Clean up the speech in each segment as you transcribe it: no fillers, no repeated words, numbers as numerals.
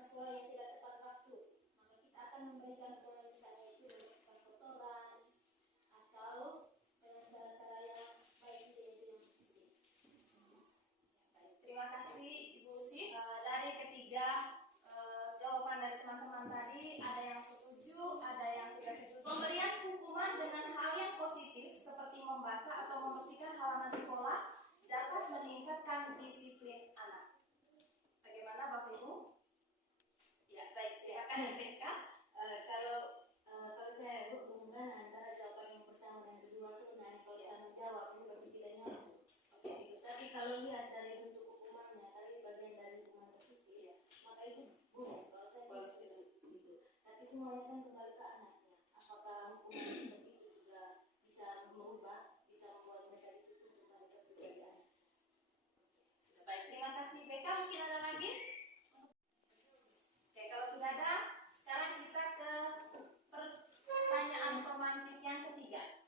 sekolah yang tidak tepat waktu, maka kita akan memberikan pola misalnya itu membersihkan kotoran atau dengan cara-cara yang baik yaitu yang positif. Baik, terima kasih Ibu Sis. Dari ketiga jawaban dari teman-teman tadi, ada yang setuju, ada yang tidak setuju. Pemberian hukuman dengan hal yang positif seperti membaca atau membersihkan halaman sekolah dapat meningkatkan disiplin anak. Bagaimana Bapak Ibu? Ya, baik, silakan BK. Kalau saya hubungkan antara jawaban yang pertama dan kedua, sebenarnya kalau saya menjawab ini berarti tidak nyambung. Oke, gitu. Tapi kalau lihat dari bentuk hukumannya, tadi bagian dari hukuman positif, ya, maka itu boleh. Kalau saya sih setuju gitu. Tapi semuanya kan kembali ke anaknya. Apakah hukuman seperti itu juga bisa merubah, bisa membuat mereka disiplin kembali ke pribadi anak? Sudah baik, terima kasih BK. Mungkin ada lagi? Oke, kalau tidak ada, sekarang kita ke pertanyaan pemantik yang ketiga.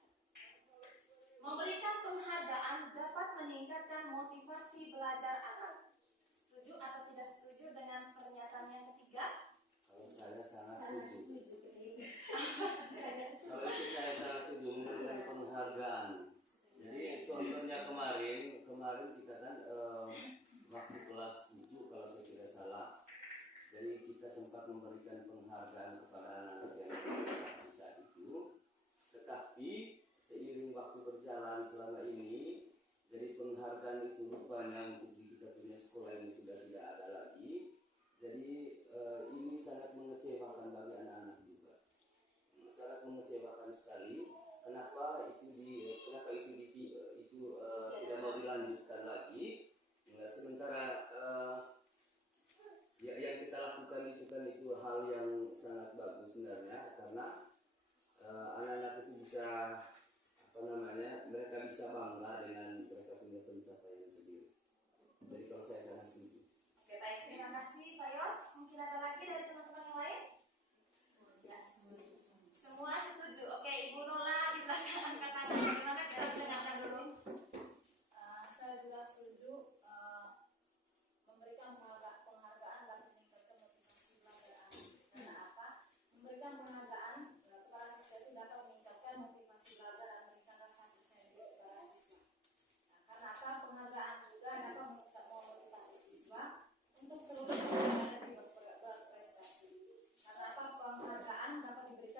Memberikan penghargaan dapat meningkatkan motivasi belajar anak. Setuju atau tidak setuju dengan pernyataan yang ketiga? Kalau saya sangat setuju. Kalau Kalau itu saya sangat setuju memberikan penghargaan. Jadi contohnya kemarin kita kan waktu kelas 7 kalau saya tidak salah. Jadi kita sempat memberikan penghargaan kepada anak-anak yang berprestasi saat itu. Tetapi seiring waktu berjalan selama ini, jadi penghargaan itu rupanya untuk di kita punya sekolah ini sudah tidak ada lagi. Jadi ini sangat mengecewakan bagi anak-anak juga. Sangat mengecewakan sekali. Kenapa itu tidak mau dilanjutkan lagi? Nah, sementara ya yang kita lakukan itu kan itu hal yang sangat bagus sebenarnya, karena anak-anak itu bisa mereka bisa bangga dengan mereka punya pencapaian sendiri. Jadi kalau saya sangat setuju. Oke, baik, terima kasih Pak Yos. Mungkin ada lagi dari teman-teman yang lain? ya, Semua setuju. Oke, Ibu Nola di belakang angkat tangan. Bagaimana kita dengarkan dulu? Saya juga setuju memberikan penghargaan dan meningkatkan motivasi belajar anak. Karena apa? Memberikan penghargaan kepada siswa itu dapat meningkatkan motivasi belajar dan memberikan rasa percaya diri kepada siswa. Nah, karena apa? Penghargaan juga dapat memotivasi siswa untuk terus bersemangat dan berprestasi. Karena apa? Penghargaan dapat diberikan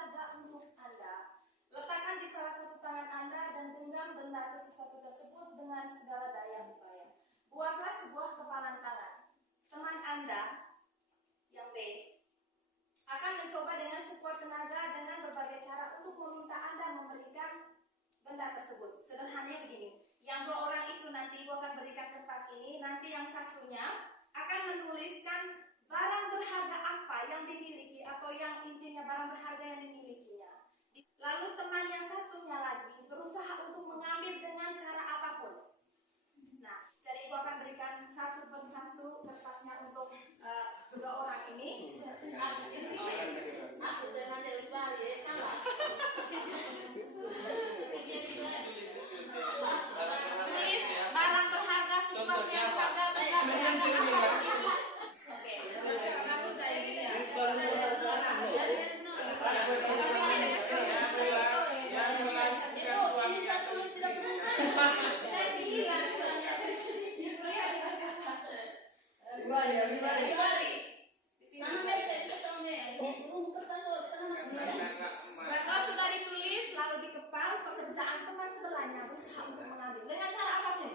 berharga untuk Anda. Letakkan di salah satu tangan Anda dan genggam benda sesuatu tersebut dengan segala daya upaya. Buatlah sebuah kepalan tangan. Teman Anda yang B akan mencoba dengan sekuat tenaga dengan berbagai cara untuk meminta Anda memberikan benda tersebut. Sederhananya begini, yang dua orang itu nanti Ibu akan berikan kertas ini, nanti yang satunya akan menuliskan barang berharga apa yang dimiliki atau yang intinya barang berharga yang dimilikinya. Lalu teman yang satunya lagi berusaha untuk mengambil dengan cara apapun. Nah, jadi Ibu akan berikan satu persatu kertasnya untuk dua orang ini. Aku dengan cewek balik ya, sama. Tulis barang berharga sesuatu yang berharga dengan apa itu. Oke, kamu saya gini ya. Ini saya tulis tidak perlu. Saya kira Sana message ketemu burung kertas sana. kalau sudah ditulis lalu dikepal, pekerjaan teman sebelahnya berusaha untuk mengambil dengan cara apapun.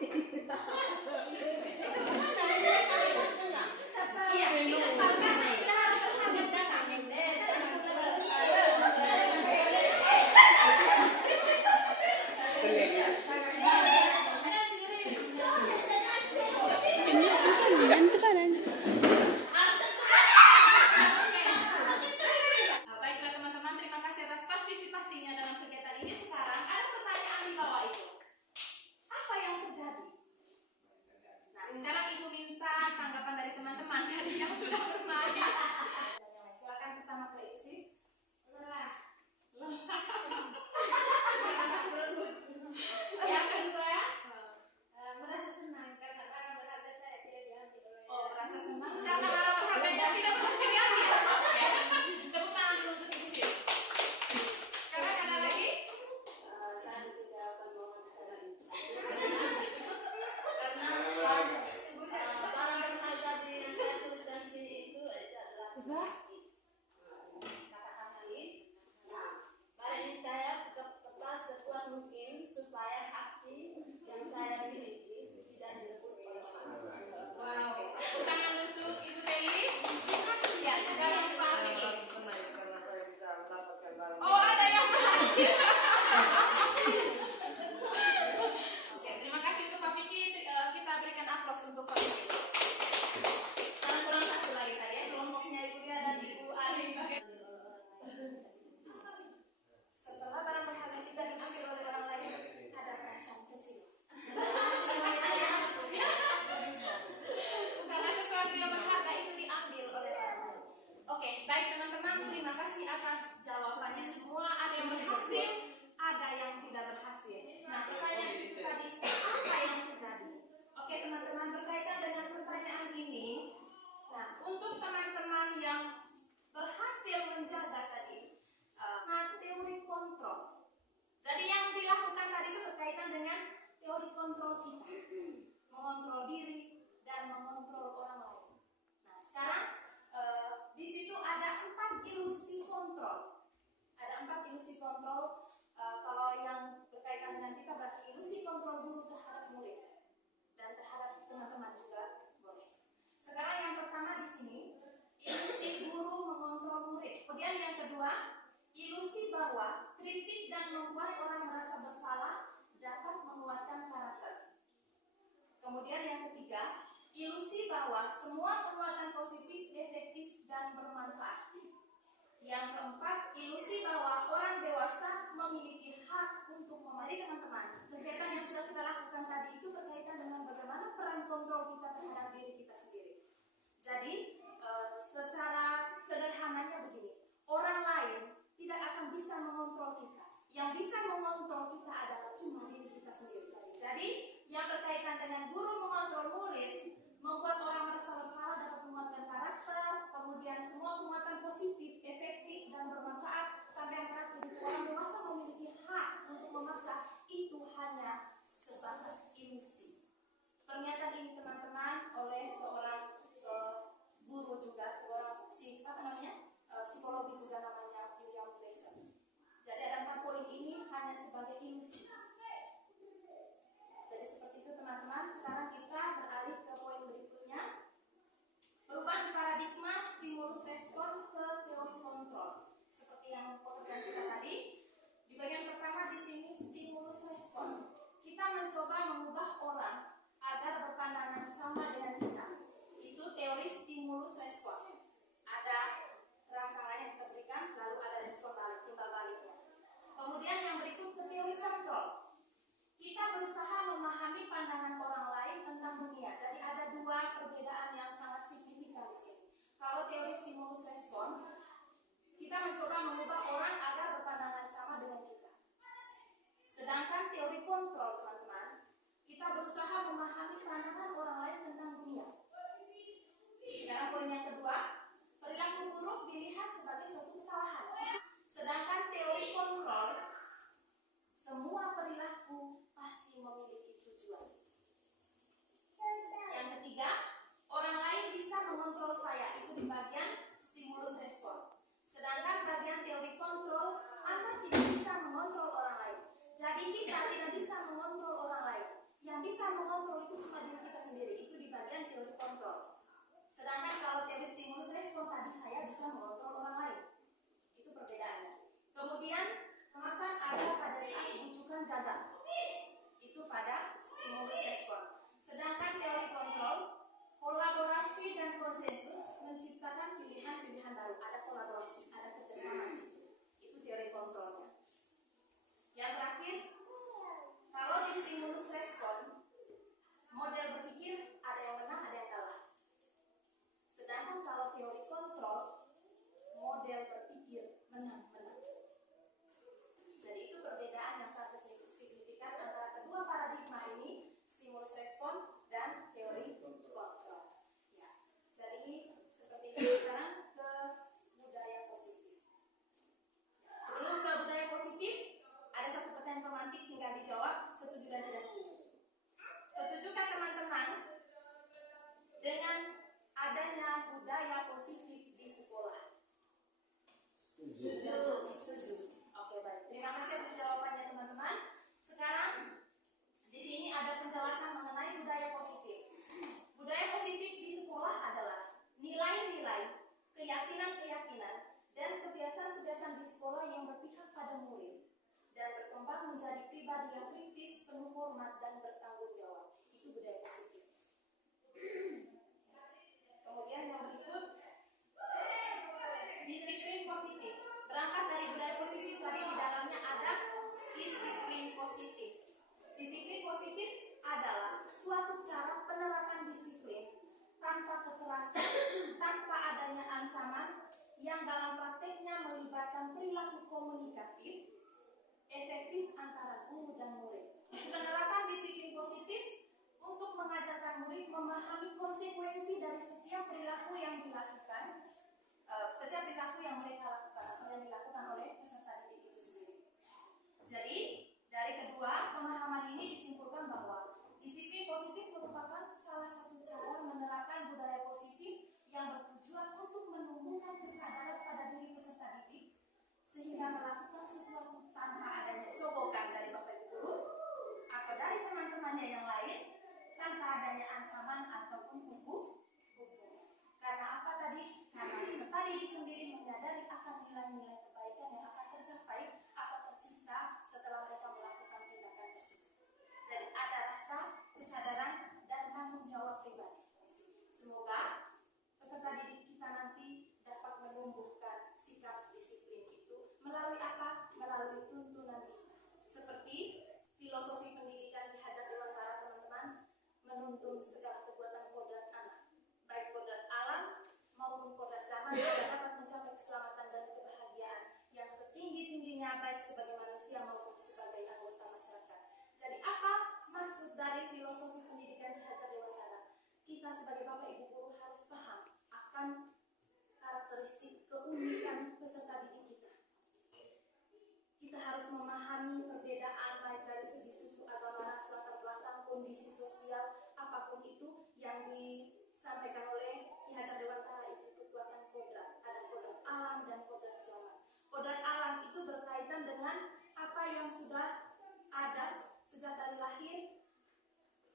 Iya, dikepal karena itu harus terhadap data. Baiklah teman-teman, terima kasih atas partisipasinya dalam kegiatan ini. Sekarang ada pertanyaan di bawah itu. Apa yang terjadi? Nah, sekarang Ibu minta tanggapan dari teman-teman tadi yang sudah bermain. Silakan pertama ke Ibu Sis. Yang kedua, Merasa senang karena barang berharga saya tidak diambil oleh oh merasa senang karena barang berharganya tidak berhasil diambil. Oke, tepuk tangan dulu untuk Ibu Sis. Sekarang ada lagi? Saya tidak akan mau karena barang berharga di yang saya tuliskan di sini itu adalah laki. Katakan lagi. Nah, kali ini saya kepal sekuat mungkin supaya hati yang saya miliki tidak direbut oleh orang. Wow. Tepuk tangan untuk Ibu Teli. Ya, sekarang Pak Vicky. Oh, ada yang berhasil. Oke, terima kasih untuk Pak Vicky. Kita berikan aplaus untuk Pak Vicky. Sekarang kurang satu lagi tadi ya, kelompoknya Ibu Ria dan Ibu Ari. Setelah barang berharga tidak diambil oleh orang lain, ada perasaan kecil. Karena sesuatu yang berharga itu diambil oleh orang lain. Oke, baik teman-teman, terima kasih atas jawabannya semua. Ada yang berhasil, ada yang tidak berhasil. Nah, pertanyaan di situ tadi, apa yang terjadi? Oke teman-teman, berkaitan dengan pertanyaan ini, nah untuk teman-teman yang berhasil menjaga tadi, teori kontrol. Jadi yang dilakukan tadi itu berkaitan dengan teori kontrol kita, mengontrol diri dan mengontrol orang lain. Nah sekarang di situ ada 4 ilusi kontrol. Ada 4 ilusi kontrol. Kalau yang berkaitan dengan kita berarti ilusi kontrol guru terhadap murid dan terhadap teman-teman juga boleh. Sekarang yang pertama di sini ilusi guru mengontrol murid. Kemudian yang kedua, ilusi bahwa kritik dan membuat orang merasa bersalah dapat menguatkan karakter. Kemudian yang ketiga, ilusi bahwa semua penguatan positif, efektif, dan bermanfaat. Yang keempat, ilusi bahwa orang dewasa memiliki hak untuk memilih teman-teman. Kegiatan yang sudah kita lakukan tadi itu berkaitan dengan bagaimana peran kontrol kita terhadap diri kita sendiri. Jadi, secara sederhananya begini, orang lain tidak akan bisa mengontrol kita. Yang bisa mengontrol kita adalah cuma diri kita sendiri. Jadi, yang berkaitan dengan guru mengontrol murid, membuat orang merasa bersalah dapat menguatkan karakter, kemudian semua penguatan positif, efektif, dan bermanfaat, sampai yang terakhir orang dewasa memiliki hak untuk memaksa, itu hanya sebatas ilusi. Pernyataan ini teman-teman oleh seorang guru juga, seorang hanya sebagai ilusi. Jadi seperti itu teman-teman. Sekarang kita beralih ke poin berikutnya. Perubahan paradigma stimulus respon ke teori kontrol. Seperti yang pekerjaan kita tadi. Di bagian pertama di sini stimulus respon. Kita mencoba mengubah orang agar berpandangan sama dengan kita. Itu teori stimulus respon. Ada rangsangan yang kita berikan, lalu ada respon balik, timbal baliknya. Kemudian yang berikut ke teori kontrol. Kita berusaha memahami pandangan orang lain tentang dunia. Jadi ada dua perbedaan yang sangat signifikan di sini. Kalau teori stimulus respon, kita mencoba mengubah orang agar berpandangan sama dengan kita. Sedangkan teori kontrol, teman-teman, kita berusaha memahami pandangan orang lain tentang dunia. Sekarang poin yang kedua, perilaku buruk dilihat sebagai suatu kesalahan. Sedangkan teori kontrol, semua perilaku pasti memiliki tujuan. Yang ketiga, orang lain bisa mengontrol saya. Itu di bagian stimulus respon. Sedangkan bagian teori kontrol, Anda tidak bisa mengontrol orang lain. Jadi kita tidak bisa mengontrol orang lain. Yang bisa mengontrol itu cuma diri kita sendiri. Itu di bagian teori kontrol. Sedangkan kalau teori stimulus respon tadi, saya bisa mengontrol orang lain. Itu perbedaannya. Kemudian kemasan ada pada saat bujukan gagal. Itu pada stimulus respon. Sedangkan teori kontrol, kolaborasi dan konsensus menciptakan pilihan-pilihan baru. Ada kolaborasi, ada kerjasama di situ. Itu teori kontrolnya. Yang terakhir, kalau di stimulus respon, model berpikir ada yang menang, ada yang kalah. Sedangkan kalau teori kontrol, model berpikir menang-menang. Jadi itu perbedaan yang sangat signifikan antara kedua paradigma ini, stimulus respon dan teori kontrol. Ya. Jadi seperti itu. Sekarang ke budaya positif. Sebelum ke budaya positif, ada satu pertanyaan pemantik, tinggal dijawab setuju dan tidak setuju. Setujukah teman-teman dengan adanya budaya positif di sekolah? Setuju. Setuju. Oke, baik. Terima kasih atas jawabannya teman-teman. Sekarang di sini ada penjelasan mengenai budaya positif. Budaya positif di sekolah adalah nilai-nilai, keyakinan-keyakinan, dan kebiasaan-kebiasaan di sekolah yang berpihak pada murid dan berkembang menjadi pribadi yang kritis, penuh hormat, dan bertanggung jawab. Itu budaya positif. Kemudian yang berikut, disiplin positif. Berangkat dari budaya positif tadi, di dalamnya ada disiplin positif. Disiplin positif adalah suatu cara penerapan disiplin tanpa kekerasan, tanpa adanya ancaman, yang dalam prakteknya melibatkan perilaku komunikatif efektif antara guru dan murid. Penerapan disiplin positif untuk mengajarkan murid memahami konsekuensi dari setiap perilaku yang dilakukan, setiap perilaku yang mereka lakukan atau yang dilakukan oleh peserta didik itu sendiri. Jadi dari kedua pemahaman ini disimpulkan bahwa disiplin positif merupakan salah satu cara menerapkan budaya positif yang bertujuan untuk menumbuhkan kesadaran pada diri peserta didik sehingga melakukan sesuatu tanpa adanya sogokan dari bapak ibu guru atau dari teman-temannya yang lain, tanpa adanya ancaman ataupun hukum. Karena apa tadi? Karena peserta didik sendiri menyadari akan nilai-nilai kebaikan yang akan tercapai atau tercipta setelah mereka melakukan tindakan tersebut. Jadi ada rasa kesadaran dan tanggung jawab pribadi. Semoga peserta didik kita nanti dapat menumbuhkan sikap disiplin itu melalui apa? Melalui tuntunan kita. Seperti filosofi pendidikan Ki Hajar Dewantara, teman-teman, menuntun segala perbuatan kodrat anak, baik kodrat alam maupun kodrat zaman, yang dapat mencapai keselamatan dan kebahagiaan yang setinggi-tingginya baik sebagai manusia maupun sebagai anggota masyarakat. Jadi apa maksud dari filosofi pendidikan Ki Hajar Dewantara? Kita sebagai bapak ibu guru harus paham akan karakteristik keunikan peserta didik kita. Kita harus memahami perbedaan baik dari segi suku, agama, ras, latar belakang, kondisi sosial, apapun itu yang disampaikan oleh Ki Hajar Dewantara itu kekuatan kodrat. Ada kodrat alam dan kodrat zaman. Kodrat alam itu berkaitan dengan apa yang yang sudah ada sejak dari lahir.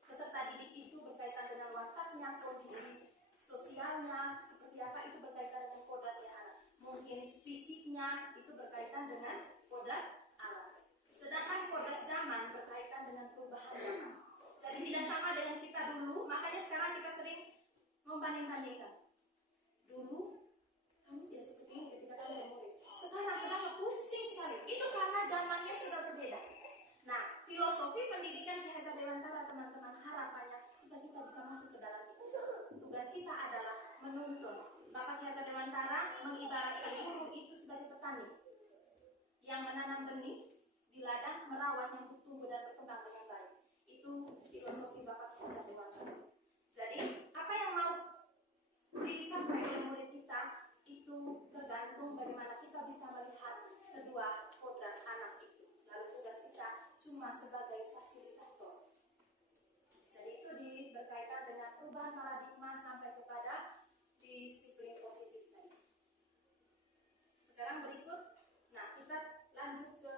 Peserta didik itu berkaitan dengan wataknya, kondisi sosialnya seperti apa, itu berkaitan dengan kodratnya anak. Mungkin fisiknya itu berkaitan dengan kodrat anak. Sedangkan kodrat zaman berkaitan dengan perubahan zaman. Jadi tidak sama dengan kita dulu, makanya sekarang kita sering membanding-bandingkan. Dulu kami tidak seperti ini ketika kami murid. Sekarang kenapa pusing sekali? Itu karena zamannya sudah berbeda. Nah, filosofi pendidikan Ki Hajar Dewantara, teman-teman, harapannya supaya kita bisa masuk ke dalam itu. Tugas kita adalah menuntun. Bapak Ki Hajar Dewantara mengibaratkan guru itu sebagai petani yang menanam benih di ladang, merawatnya untuk tumbuh dan berkembang dengan baik. Itu filosofi Bapak Ki Hajar Dewantara. Jadi, apa yang mau dicapai oleh murid kita itu tergantung bagaimana kita bisa melihat kedua kodrat anak itu. Lalu tugas kita cuma sebagai fasilitator. Jadi itu berkaitan dengan perubahan paradigma sampai kepada disiplin positif tadi. Sekarang berikut, nah kita lanjut ke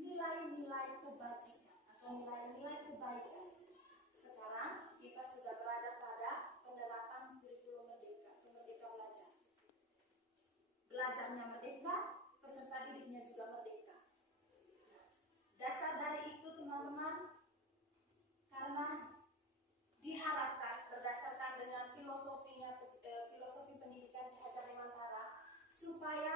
nilai-nilai kebajikan atau nilai-nilai kebaikan. Sekarang kita sudah berada pada penerapan kurikulum merdeka atau merdeka belajar. Belajarnya merdeka, peserta didiknya juga merdeka. Nah, dasar dari itu teman-teman, karena diharapkan berdasarkan dengan filosofi pendidikan Ki Hajar Dewantara, supaya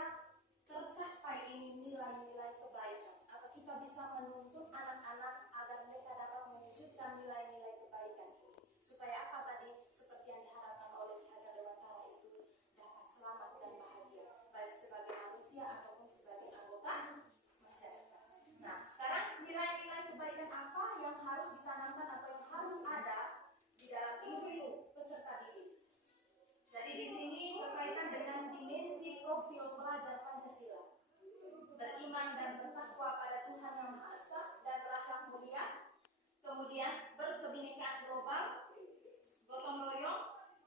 tercapai ini nilai-nilai kebaikan, atau kita bisa menuntun anak-anak agar mereka dapat mewujudkan nilai-nilai kebaikan ini. Supaya apa tadi? Seperti yang diharapkan oleh Ki Hajar Dewantara itu dapat selamat dan bahagia, baik sebagai manusia ataupun sebagai anggota masyarakat. Nah, sekarang nilai-nilai kebaikan apa yang harus ditanamkan atau yang harus ada di dalam diri peserta didik? Jadi di sini berkaitan dengan dimensi profil pelajar Pancasila. Beriman dan bertakwa pada Tuhan Yang Maha Esa dan berakhlak mulia. Kemudian berkebinekaan global, gotong royong,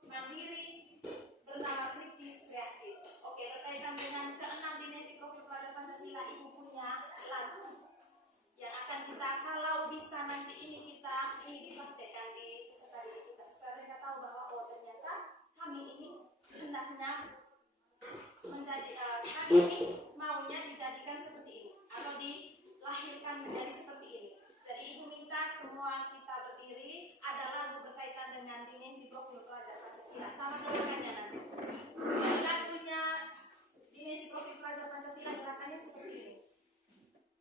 mandiri, bernama kritis, kreatif. Oke, berkaitan dengan keenam dimensi profil pelajar Pancasila, Ibu punya lagu yang akan kita, kalau bisa nanti ini dipraktekkan di peserta didik kita, supaya mereka tahu bahwa oh ternyata kami ini hendaknya kami ini maunya dijadikan seperti ini atau dilahirkan menjadi seperti ini. Jadi Ibu minta semua kita berdiri, ada lagu berkaitan dengan dimensi profil pelajar Pancasila. Sama gerakannya nanti. Jadi lagunya dimensi profil pelajar Pancasila, gerakannya seperti ini.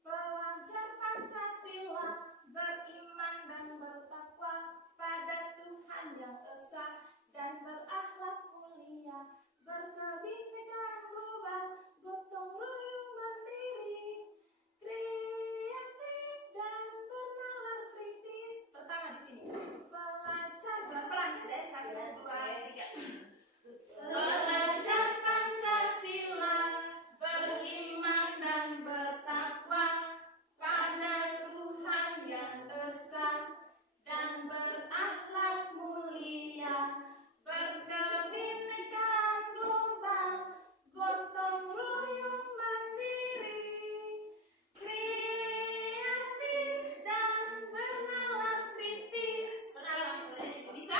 Pelajar Pancasila beriman dan bertakwa pada Tuhan Yang Esa dan berakhlak mulia, berkebinekaan global, gotong royong mandiri, kreatif dan bernalar kritis. Pertama di sini. Pelajar pelan-pelan sudah 1, 2, 3. Pelajar Pancasila beriman dan bertakwa pada Tuhan Yang Esa dan berakhlak mulia, berkebinekaan global, gotong royong mandiri, kreatif dan bernalar kritis. Bisa?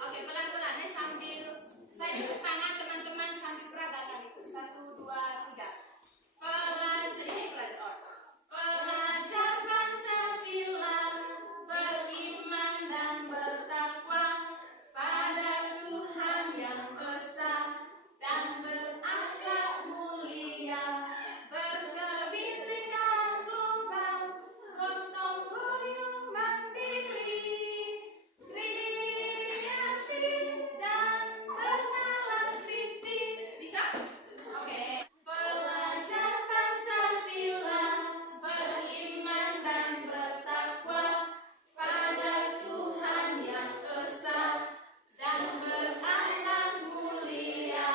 Oke, pelan-pelan ya, sambil saya tepuk tangan teman-teman sambil peragakan itu. 1, 2, 3. Pelajar ini pelajar. Pelajar Pancasila beriman dan bertakwa pada Tuhan Yang Esa dan berakhlak mulia, berkebinekaan global, gotong royong mandiri, kreatif dan bernalar kritis. Bisa? Oke. Pelajar Pancasila beriman dan bertakwa pada Tuhan Yang Esa dan berakhlak mulia,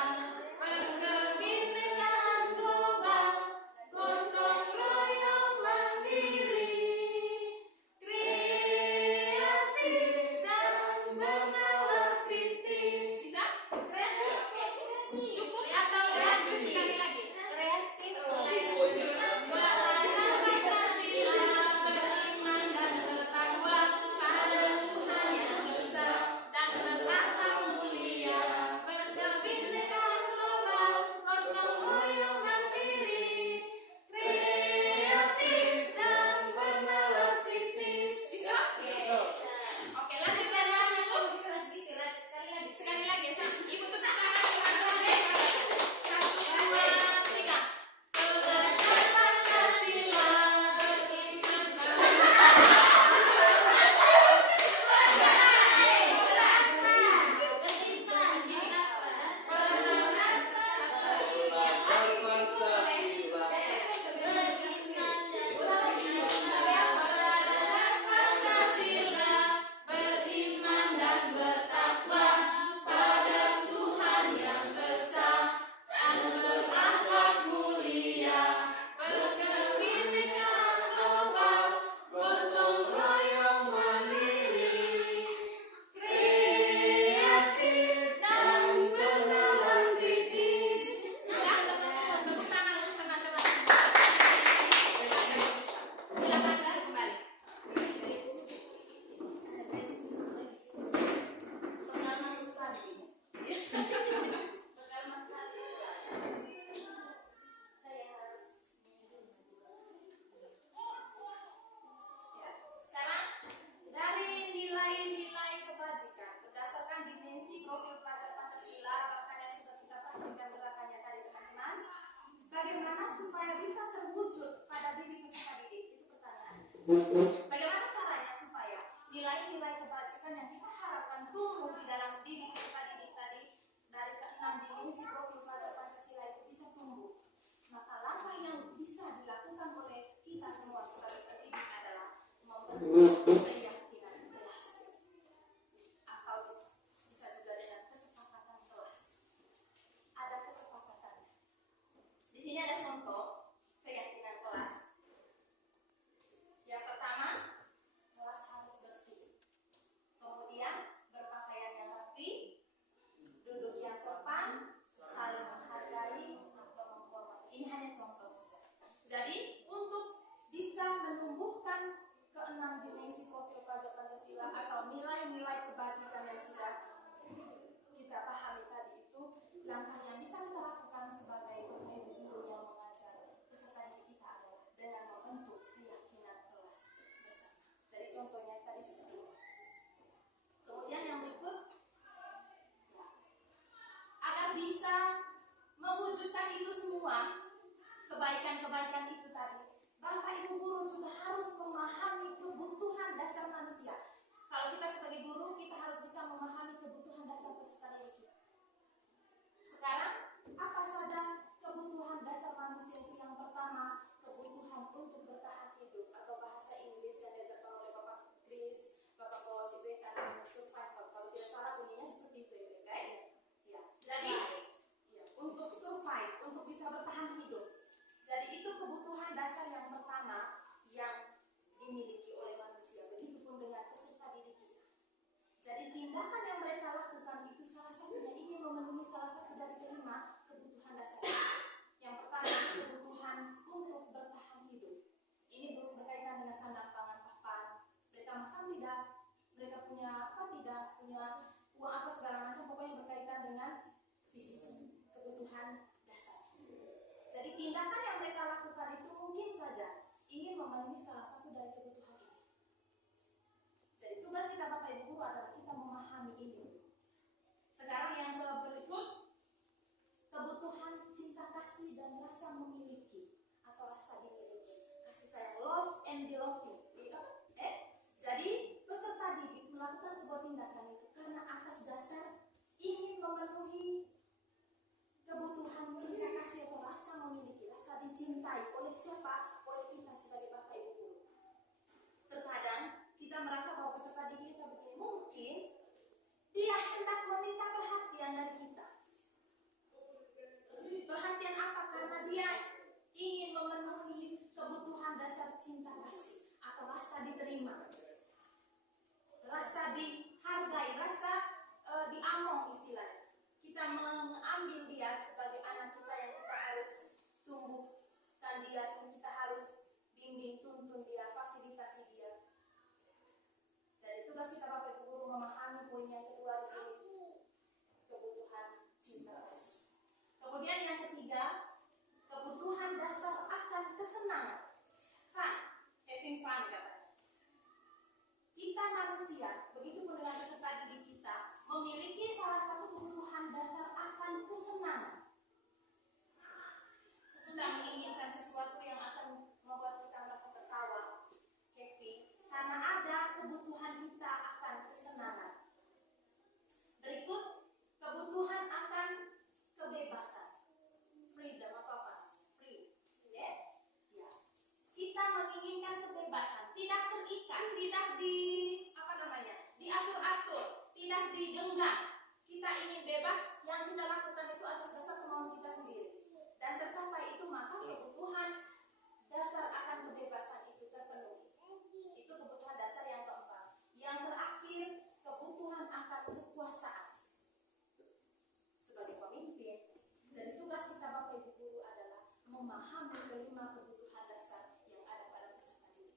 berkebinekaan global, gotong royong mandiri, kreatif dan bernalar kritis. Bisa? Cukup atau lanjut sekali lagi? Kreatif. Pelajar Pancasila Bagaimana caranya supaya nilai-nilai kebajikan yang kita harapkan tumbuh di dalam diri kita didik tadi dari keenam dimensi profil pelajar Pancasila itu bisa tumbuh? Maka langkah yang bisa dilakukan oleh kita semua sebagai pendidik adalah membentuk keyakinan kelas, atau bisa juga dengan kesepakatan kelas. Ada kesepakatannya. Di sini ada contoh keyakinan kelas. Yang pertama, kelas harus bersih. Kemudian berpakaian yang rapi, duduk yang sopan, saling menghargai atau menghormati. Ini hanya contoh saja. Jadi untuk bisa menumbuhkan keenam dimensi profil pelajar Pancasila atau nilai-nilai kebajikan yang sudah kita pahami tadi itu, langkah yang bisa kita lakukan sebagai guru yang mengajar peserta didik kita adalah dengan membentuk keyakinan kelas bersama. Jadi contohnya tadi seperti ini. Kemudian yang berikut, agar bisa mewujudkan itu semua, kebaikan-kebaikan itu tadi, Bapak Ibu guru juga harus memahami kebutuhan dasar manusia. Kalau kita sebagai guru, kita harus bisa memahami kebutuhan dasar peserta didik kita. Sekarang, apa saja kebutuhan dasar manusia itu? Yang pertama, kebutuhan untuk bertahan hidup, atau bahasa Inggris yang diajarkan oleh Bapak Chris, Bapak Kosi Beka, namanya survival. Kalau tidak salah bunyinya seperti itu ya, Beka? Ya. Jadi, ya, untuk survive, untuk bisa bertahan hidup. Jadi itu kebutuhan dasar yang pertama yang dimiliki oleh manusia. Begitupun dengan peserta didik kita. Jadi tindakan yang mereka lakukan itu salah satunya ingin memenuhi salah satu dari kelima kebutuhan dasar. Yang pertama kebutuhan untuk bertahan hidup. Ini berkaitan dengan sandang pangan papan. Mereka makan tidak, mereka punya apa tidak, punya uang apa segala macam, pokoknya berkaitan dengan fisik, kebutuhan dasar. Jadi tindakan yang mereka lakukan itu mungkin saja ingin memenuhi salah satu dari kebutuhan ini. Jadi tugas kita Bapak Ibu guru adalah kita memahami ini. Sekarang yang berikut, kebutuhan cinta kasih dan rasa memiliki atau rasa dimiliki. Kasih sayang, love and belonging. Jadi peserta didik melakukan sebuah tindakan itu karena atas dasar ingin memenuhi kebutuhan cinta kasih atau rasa memiliki, rasa dicintai oleh siapa? Oleh kita sebagai Bapak Ibu guru. Terkadang kita merasa bahwa peserta didik kita begini, mungkin dia hendak meminta perhatian dari kita. Perhatian apa? Karena dia ingin memenuhi kebutuhan dasar cinta kasih atau rasa diterima, rasa dihargai, rasa diamong istilahnya. Kita mengambil dia sebagai anak kita yang kita harus tumbuhkan dia, yang kita harus bimbing, tuntun dia, fasilitasi dia. Jadi tugas kita Bapak Ibu guru memahami poin yang kedua di sini, kebutuhan cinta kasih. Kemudian yang ketiga, kebutuhan dasar akan kesenangan. Fun, having fun katanya. Kita manusia, begitu pun dengan peserta didik kita, memiliki salah satu kebutuhan dasar akan kesenangan. Kita menginginkan sesuatu yang akan membuat kita merasa tertawa, happy, karena ada kebutuhan kita akan kesenangan. Berikut, kebutuhan akan kebebasan. Freedom apa? Free. Ya. Kita menginginkan kebebasan, tidak terikat, tidak diatur-atur, tidak digenggam. Kita ingin bebas, yang kita lakukan itu atas dasar kemauan kita sendiri. Dan tercapai itu, maka kebutuhan dasar akan kebebasan itu terpenuhi. Itu kebutuhan dasar yang keempat. Yang terakhir, kebutuhan akan kekuasaan. Sebagai pemimpin, jadi tugas kita Bapak Ibu guru adalah memahami kelima kebutuhan dasar yang ada pada peserta didik.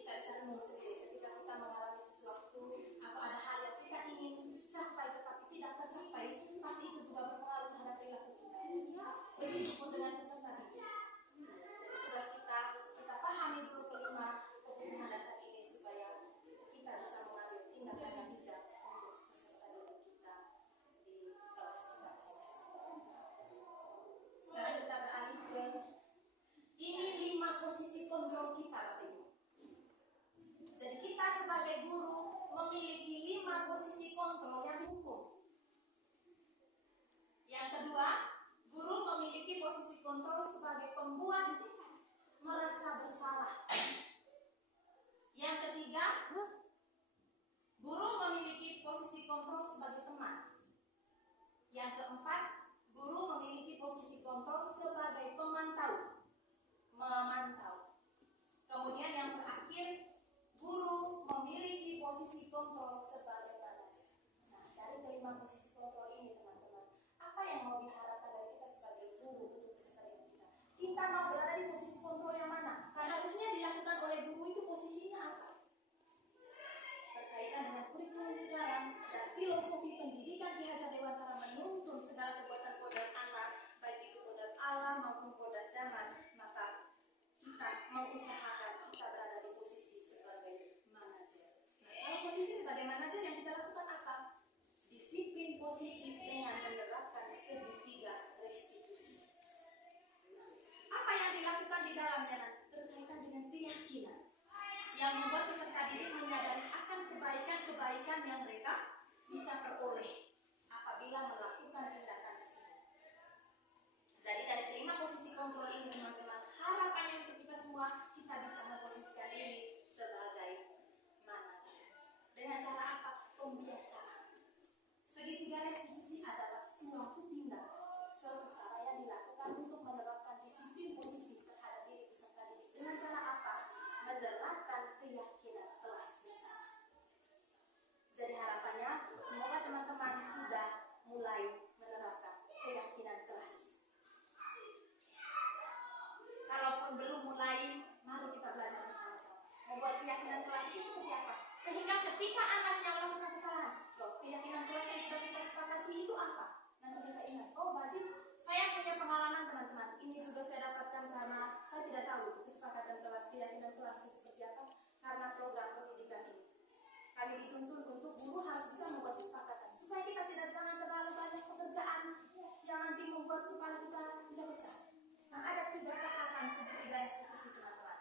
Kita bisa renung sendiri ketika kita mengalami sesuatu atau ada hal yang kita ingin capai tetapi tidak tercapai, pasti itu juga berpengaruh terhadap perilaku kita. Begitupun dengan peserta didik. Jadi tugas kita pahami dulu kelima kebutuhan dasar ini supaya kita bisa mengambil tindakan yang bijak untuk peserta didik kita di kelas kita masing-masing. Sekarang kita beralih ke ini 5 posisi kontrol kita, Bapak Ibu. segala perbuatan kodrat anak, baik itu kodrat alam maupun kodrat zaman, maka kita mengusahakan kita berada di posisi sebagai manajer. Nah, kalau posisi sebagai manajer yang kita lakukan apa? Disiplin positif dengan menerapkan segitiga restitusi. Apa yang dilakukan di dalamnya nanti berkaitan dengan keyakinan yang membuat peserta didik menyadari akan kebaikan-kebaikan yang mereka bisa peroleh apabila melakukan tindakan tersebut. Jadi dari kelima posisi kontrol ini teman-teman, harapannya untuk kita semua, kita bisa memposisikan diri sebagai manajer. Dengan cara apa? Pembiasaan. Segitiga restitusi adalah suatu tindakan, suatu cara yang dilakukan untuk menerapkan disiplin positif terhadap diri peserta didik. Dengan cara apa? Menerapkan keyakinan kelas bersama. Jadi harapannya semoga teman-teman sudah mulai menerapkan keyakinan kelas. Kalaupun belum mulai, mari kita belajar bersama-sama. Membuat keyakinan kelas itu seperti apa? Sehingga ketika anaknya melakukan kesalahan, loh, keyakinan kelas yang sudah kita sepakati itu apa? Nanti kita ingat, oh wajib, saya punya pengalaman teman-teman. Ini juga saya dapatkan karena saya tidak tahu itu kesepakatan kelas, keyakinan kelas itu seperti apa. Karena program pendidikan ini, kami dituntun untuk guru harus bisa membuat kesepakatan supaya kita jangan terlalu banyak pekerjaan yang nanti membuat kepala kita bisa pecah. Nah, ada 3 tahapan segitiga restitusi teman-teman.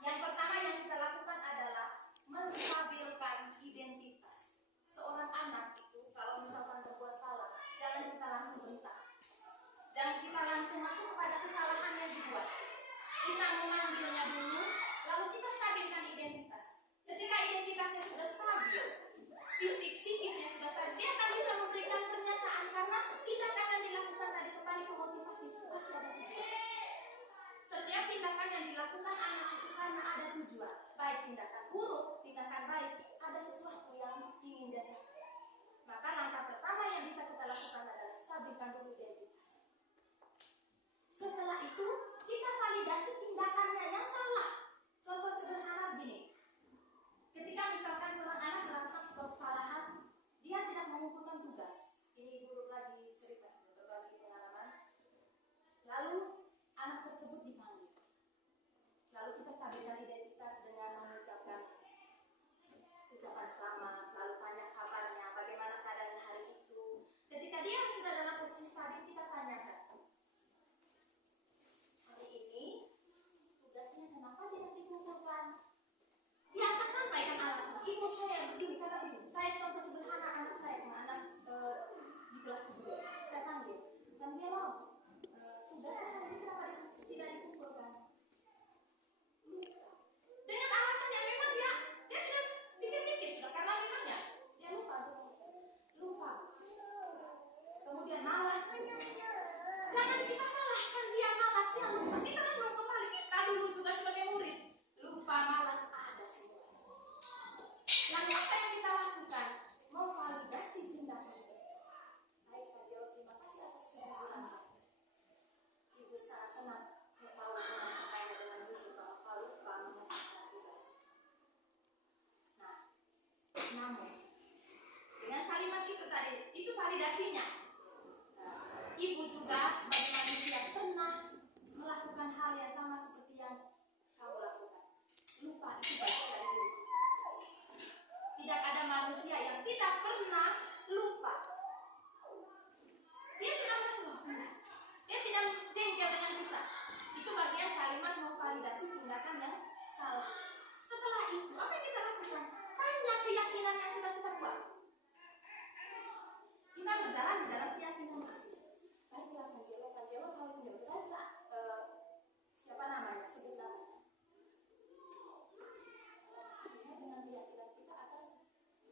Yang pertama yang kita lakukan adalah menstabilkan identitas. Seorang anak itu kalau misalkan berbuat salah, jangan kita langsung berita. Jangan kita langsung masuk kepada kesalahan yang dibuat. Kita memanggilnya dulu, lalu kita stabilkan identitas. Ketika identitasnya sudah stabil, fisik psikisnya sudah stabil, dia akan bisa memberikan pernyataan karena tindakan yang dilakukan tadi kembali ke motivasi itu pasti ada tujuan. Setiap tindakan yang dilakukan anak itu karena ada tujuan, baik tindakan buruk, tindakan baik, ada sesuatu yang ingin dia capai. Maka langkah pertama yang bisa kita lakukan adalah stabilkan dulu identitas. Setelah itu kita validasi tindakannya yang salah. Contoh sederhana begini. Ketika misalkan seorang anak melakukan sebuah kesalahan, dia tidak mengumpulkan tugas. Ini guru lagi cerita, berbagi pengalaman. Lalu anak tersebut dipanggil. Lalu kita stabilkan identitas dengan mengucapkan ucapan selamat, lalu tanya kabarnya, bagaimana keadaannya hari itu. Ketika dia sudah dalam posisi stabil, kita tanyakan, hari ini tugasnya kenapa tidak dikumpulkan? Dia akan sampaikan alasan. Ibu saya begini karena begini. Saya contoh sederhana anak saya, anak di kelas 7. Saya panggil, loh, tugasnya hari ini kenapa tidak dikumpulkan? Dengan alasan yang memang dia tidak pikir-pikir sudah karena memang ya dia lupa. Kemudian malas. Jangan kita salahkan dia malas, dia lupa. Kita kan belum kembali, kita dulu juga sebagai murid lupa, malas, ada semua. Lalu apa yang kita lakukan? Memvalidasi tindakan itu. Baik Fajro, terima kasih atas kejujuran. Ibu sangat senang kalau menyampaikannya dengan jujur bahwa kau lupa menyampaikan tugas. Nah, namun dengan kalimat itu tadi, itu validasinya. Nah, ibu juga sebagai manusia pernah melakukan hal yang sama seperti yang kamu lakukan. Lupa itu bagian dari diri kita. Tidak ada manusia yang tidak pernah lupa. Dia sudah merasa lupa. Dia tidak jengkel dengan kita. Itu bagian kalimat memvalidasi tindakan yang salah. Setelah itu, apa yang kita lakukan? Tanya keyakinan yang sudah kita buat. Kita berjalan di dalam keyakinan itu. Baiklah, Panjelo tahu sendiri. Baiklah, siapa namanya? Sebut namanya. Dengan keyakinan kita akan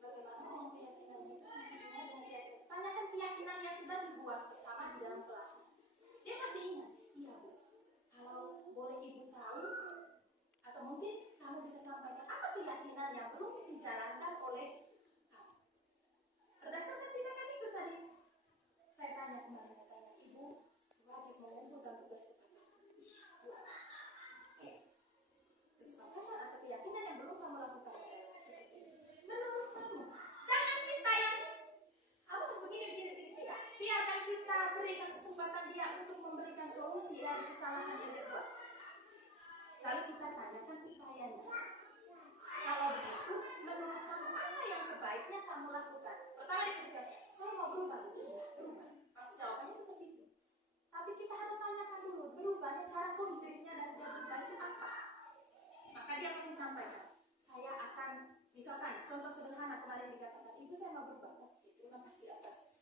bagaimana dengan keyakinan kita masih dengan keyakinan. Tanyakan keyakinan yang sudah dibuat bersama di dalam kelas. Dia pasti ingat, iya Bu. Kalau boleh Ibu tahu, atau mungkin kamu bisa sampaikan apa keyakinan yang belum dijalankan oleh kamu. Berdasarkan tindakan itu tadi, kita berikan kesempatan dia untuk memberikan solusi dari kesalahan yang dia buat. Lalu kita tanyakan upayanya. Kalau begitu, menurut kamu apa yang sebaiknya kamu lakukan? Pertama dia pasti saya mau berubah. Iya, berubah. Pasti jawabannya seperti itu. Tapi kita harus tanyakan dulu, berubahnya cara konkretnya dan dia berubah itu apa? Maka dia pasti sampaikan, saya akan, misalkan contoh sederhana kemarin dikatakan, ibu saya mau berubah. Oke, terima kasih atas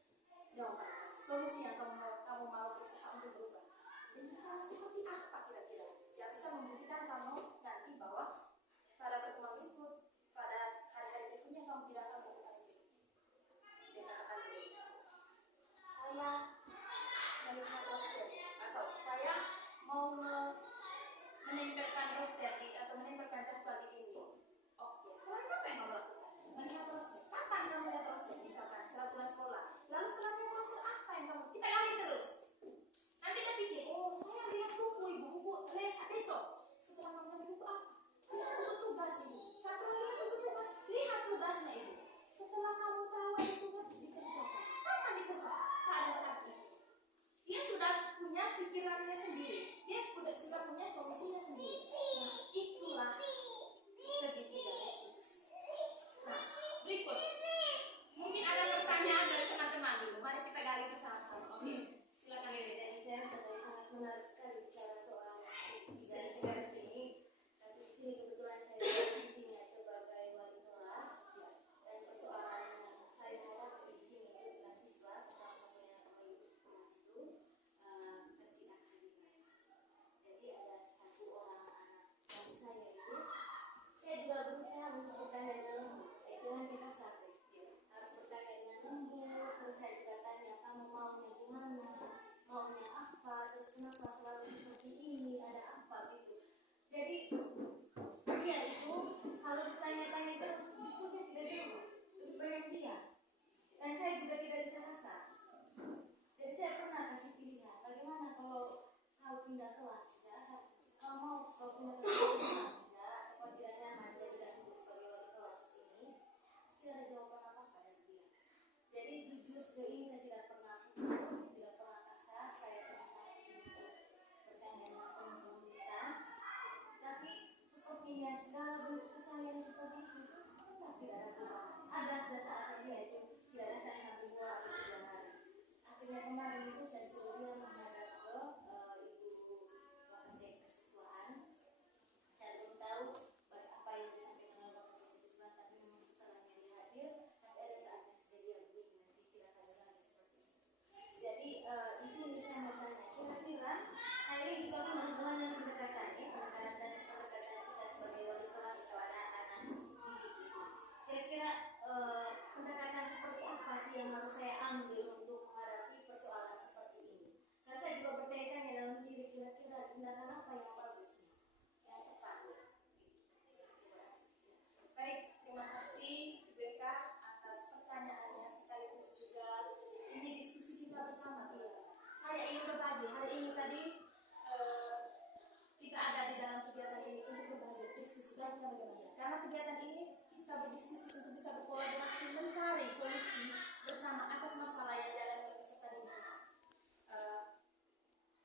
jawaban. Solusi yang kamu mau berusaha untuk berubah. Dengan cara seperti apa kira-kira? Yang bisa membuktikan kamu nanti bahwa pada pertemuan berikut, pada hari-hari berikutnya kamu tidak akan melakukan itu. Dia katakan begini, saya melihat roster atau saya mau menempelkan roster atau menempelkan jadwal di dinding. Oke, sekarang apa yang kamu lakukan? Melihat roster. Kapan kamu melihat roster? Misalkan setelah pulang sekolah. Lalu setelah melihat roster apa yang kamu? Kita gali terus. Nanti kita pikir, oh saya lihat buku ibu, buku besok. Setelah kamu lihat buku apa? Lihat buku tugas ibu. Satu lagi lihat buku tugas. Lihat tugasnya ibu. Setelah kamu tahu ada tugas dikerjakan. Kapan dikerjakan? Pada saat itu. Dia sudah punya pikirannya sendiri. Dia sudah punya solusinya sendiri. Nah, itulah segitiga restitusi. Nah, berikut. Mungkin ada pertanyaan dari teman-teman dulu. Mari kita gali bersama-sama. Oke, silakan. Oke, tadi saya sangat menarik sekali bicara soal segitiga versi. Tapi di sini kebetulan saya posisinya sebagai wali kelas dan persoalan yang saya hadapi di sini itu dengan siswa tentang pemilihan pemilih kelas itu ketidakhadiran. Jadi ada satu orang anak kelas saya juga berusaha untuk bertanya dengan lembut. Itu yang saya satu. Harus bertanya dengan lembut. Terus saya juga tanya kamu maunya gimana, maunya apa, terus kenapa selalu seperti ini, ada apa gitu. Jadi dia itu kalau ditanya-tanya terus diskusinya tidak jauh, lebih banyak dia. Dan saya juga tidak bisa kasar. Jadi saya pernah kasih pilihan, bagaimana kalau kau pindah kelas ya, kau mau kau pindah ke kelas ya, kau tidak nyaman dia tidak duduk sebagai wali kelas di sini, tidak ada jawaban apa-apa dari dia. Jadi jujur sejauh ini saya tidak pernah pukul, tidak pernah kasar, saya sebisa untuk bertanya dengan penuh pembukaan. Tapi sepertinya segala bentuk kesalahan seperti itu tetap tidak ada perubahan. Ada saatnya dia itu tidak datang sampai 2 atau 3 hari. Akhirnya kemarin itu saya suruh dia menghadap ke ibu Wakasek kesiswaan. Saya belum tahu apa yang disampaikan oleh Wakasek kesiswaan, tapi memang setelahnya dia hadir, tapi ada saatnya dia begini, nanti tidak hadir lagi seperti itu. Jadi di sini saya mau tanya, kira-kira hal ini juga berhubungan dengan pendekatannya, pendekatan kita sebagai wali kelas kepada anak-anak didik itu. Kira-kira pendekatan seperti apa sih yang harus saya ambil untuk menghadapi persoalan seperti ini? Nah, saya juga bertanya-tanya dalam diri, kira-kira tindakan apa yang bagus nih, yang tepat nih? Baik, terima kasih Ibu Eka atas pertanyaannya, sekaligus juga ini diskusi kita bersama. Saya ingin berbagi hari ini tadi kita ada di dalam kegiatan ini untuk berbagi diskusi baiknya bagaimana. Karena kegiatan ini kita berdiskusi untuk bisa berkolaborasi mencari solusi bersama atas masalah yang dialami oleh peserta didik.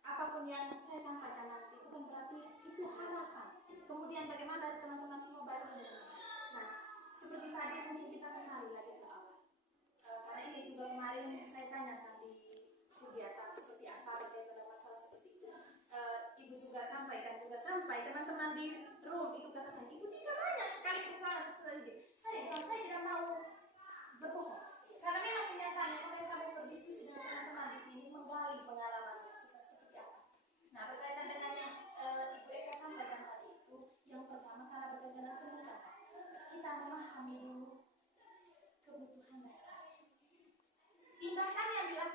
Apapun yang saya sampaikan nanti bukan berarti itu harapan. Kemudian bagaimana dari teman-teman semua baru mendengar. Nah, seperti tadi mungkin kita kembali lagi ke awal. Karena ini juga kemarin saya tanyakan di kegiatan seperti apa daripada masalah seperti itu. Ibu juga sampaikan juga sampai teman-teman di room itu katakan, ibu tidak banyak sekali persoalan seperti saya bilang saya tidak mau berbohong. Karena memang kenyataannya makanya saya mau berdiskusi dengan teman-teman di sini menggali pengalamannya seperti apa. Nah, berkaitan dengan yang Ibu Eka sampaikan tadi itu, yang pertama karena berkaitan dengan pendekatan, kita memahami dulu kebutuhan dasar. Tindakan yang dilakukan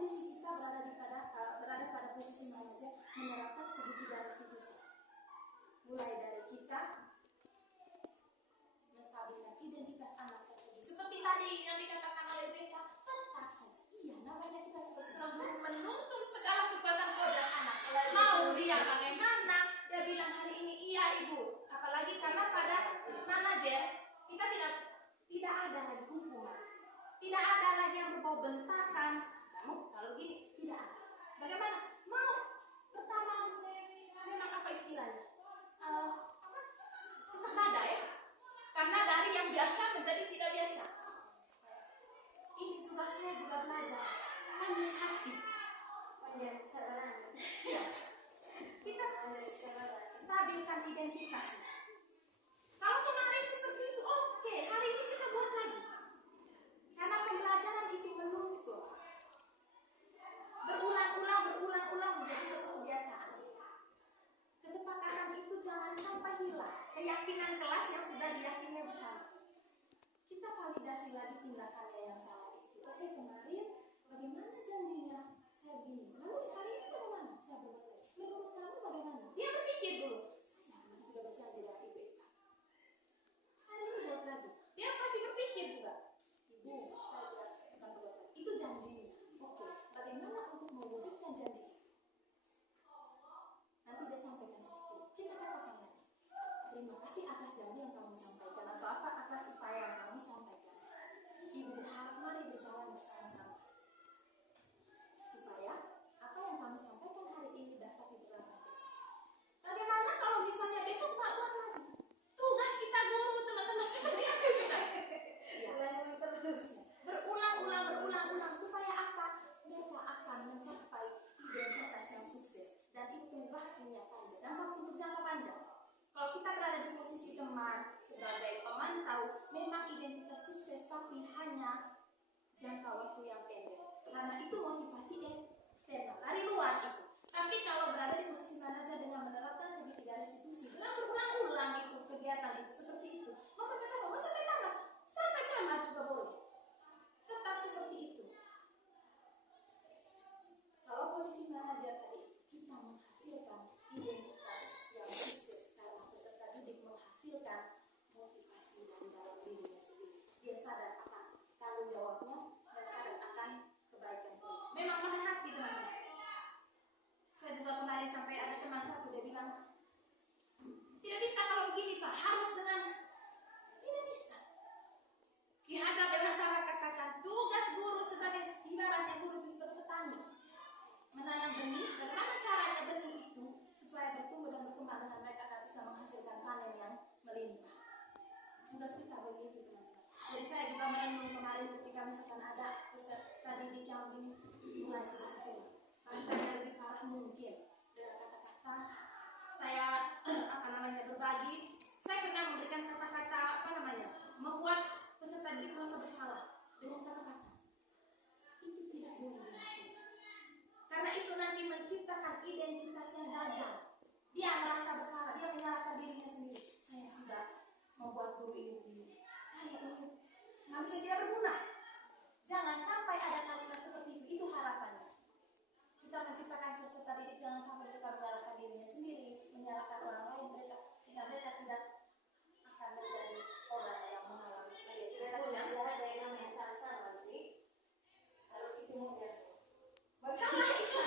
posisi kita berada pada posisi mana aja menerapkan segitiga restitusi. Mulai dari kita menstabilkan identitas anak tersebut. Seperti tadi yang dikatakan oleh BK, tetap saja. Iya, namanya kita sebagai seorang guru menuntun segala kekuatan kodrat anak. Mau dia bagaimana, dia bilang hari ini iya ibu. Apalagi karena pada manajer kita tidak ada lagi hukuman, tidak ada lagi yang berbau bentakan. Kamu kalau gini tidak ada. Bagaimana? Mau pertama memang apa istilahnya? Sesak nada ya. Karena dari yang biasa menjadi tidak biasa. Ini juga saya juga belajar manis hati. Ya. Kita stabilkan identitas. Kalau kemarin seperti itu, oke, hari ini kita buat lagi. Karena pembelajaran itu menuntut. Berulang-ulang menjadi suatu kebiasaan. Kesepakatan itu jangan sampai hilang. Keyakinan kelas yang sudah diyakini bersama. Kita validasi lagi tindakannya yang salah itu. Oke, kemarin bagaimana janjinya? Saya begini. Lalu hari ini bagaimana? Saya berbuat lagi. Menurut kamu bagaimana? Dia berpikir dulu. Saya sudah berjanji dengan IPK. Hari ini buat lagi. Dia masih berpikir juga. Ibu, saya tidak akan berbuat lagi. Itu janjinya. Oke, bagaimana untuk mewujudkan janji? Nanti dia sampaikan seperti itu. Kita katakan lagi. Terima kasih atas janji yang kamu sampaikan atau apa atas upaya yang kamu sampaikan. Ibu berharap mari berjalan bersama-sama supaya apa yang kami sampaikan hari ini dapat diterapkan besok. Bagaimana kalau misalnya besok tak buat lagi? Tugas kita guru teman-teman seperti itu sudah. Ya. Berulang-ulang supaya apa? Mereka akan mencapai identitas yang sukses dan itu waktunya panjang. Untuk jangka panjang. Kalau kita berada di posisi teman sebagai pemantau, memang identitas sukses tapi hanya jangka waktu yang pendek. Karena itu motivasi eksternal dari luar itu. Tapi kalau berada di posisi manajer dengan menerapkan segitiga restitusi, dengan berulang-ulang itu kegiatan itu seperti itu. Mau sampai kapan? Mau sampai kapan? Sampai kamar juga boleh. Tetap seperti itu. Kalau posisi manajer tadi kita menghasilkan identitas yang sukses karena peserta didik menghasilkan motivasi dari dalam dirinya sendiri. Dia sadar akan tanggung jawabnya dan sadar akan kebaikan diri. Memang mahal hati teman-teman. Saya juga kemarin sampai ada teman satu dia bilang tidak bisa kalau begini Pak, harus dengan tidak bisa. Ki Hajar Dewantara katakan tugas guru sebagai ibaratnya guru itu sebagai petani menanam benih. Bagaimana caranya benih itu supaya bertumbuh dan berkembang dengan baik akan bisa menghasilkan panen yang melimpah. Tugas kita begitu teman-teman. Jadi saya juga merenung kemarin ketika misalkan ada peserta didik yang begini mulai sudah kecil, bahkan yang lebih parah mungkin dengan kata-kata saya berbagi. Saya pernah memberikan kata-kata membuat peserta didik merasa bersalah dengan kata-kata. Itu tidak boleh dilakukan. Karena itu nanti menciptakan identitas yang gagal. Dia merasa bersalah, dia menyalahkan dirinya sendiri. Saya sudah membuat guru ini begini. Saya ini manusia tidak berguna. Jangan sampai ada kalimat seperti itu. Itu harapannya. Kita menciptakan peserta didik jangan sampai mereka menyalahkan dirinya sendiri, menyalahkan orang lain mereka, sehingga mereka tidak akan menjadi orang yang mengalami identitas yang ada yang namanya salah-salah nanti. Kalau itu mudah. masalah itu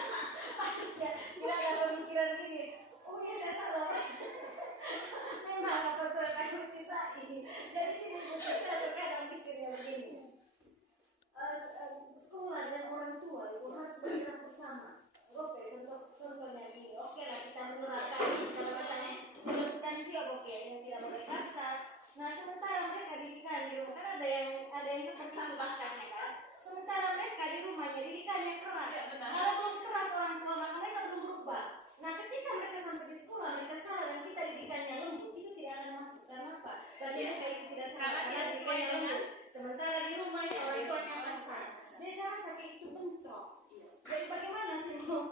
Maksudnya kita ada pemikiran gini. Oh iya saya salah. Memang apa tuh takut pisahin. Dari sini saya terkadang pikirnya begini. Sekolah dan orang tua itu harus bergerak bersama. Oke, contohnya gini. Oke lah kita menerapkan ini segala macamnya. Melakukan siap oke yang tidak boleh kasar. Nah sementara mereka didikan di rumah kan ada yang seperti itu bahkan ya kan. Sementara mereka di rumahnya didikannya keras. Kalau belum keras orang tua maka mereka belum berubah. Nah ketika mereka sampai di sekolah mereka salah dan kita didikannya lembut itu tidak akan masuk. Karena apa? Bagi mereka itu tidak sama. Karena tidak sesuai dengan. Sementara di rumahnya orang tuanya kasar. Dia sama sakit itu bentrok. Jadi bagaimana sih mau?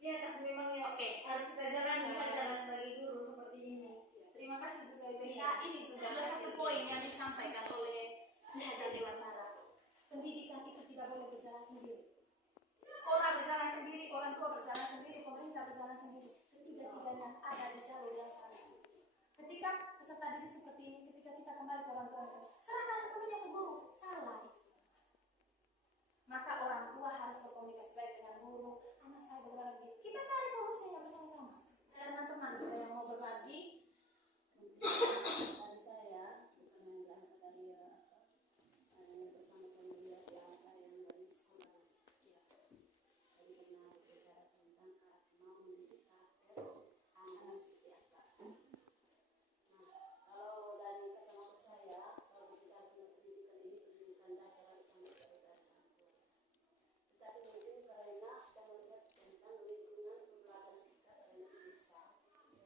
Ya tapi memang ya Oke. harus kita jalani saja sebagai guru seperti ini. Terima kasih juga IPK. Ini juga satu poin yang disampaikan oleh Ki Hajar Dewantara. ketika peserta didik seperti ini, ketika kita kembali ke orang tua, serahkan sepenuhnya ke guru, salah itu. Maka orang tua harus berkomunikasi baik dengan guru. Anak saya bagaimana begini, kita cari solusinya bersama-sama. Teman-teman juga yang mau berbagi, Dari saya bukan yang berangkat dari yang bersama sama dia yang dari sekolah. Jadi pernah bicara tentang mau mendidik karakter anak seperti apa. Nah, kalau dari kacamata saya, kalau bicara tentang pendidikan ini, pendidikan dasar utama dari orang tua. Tetapi mungkin karena kita melihat tentang lingkungan pembelajaran kita karena bisa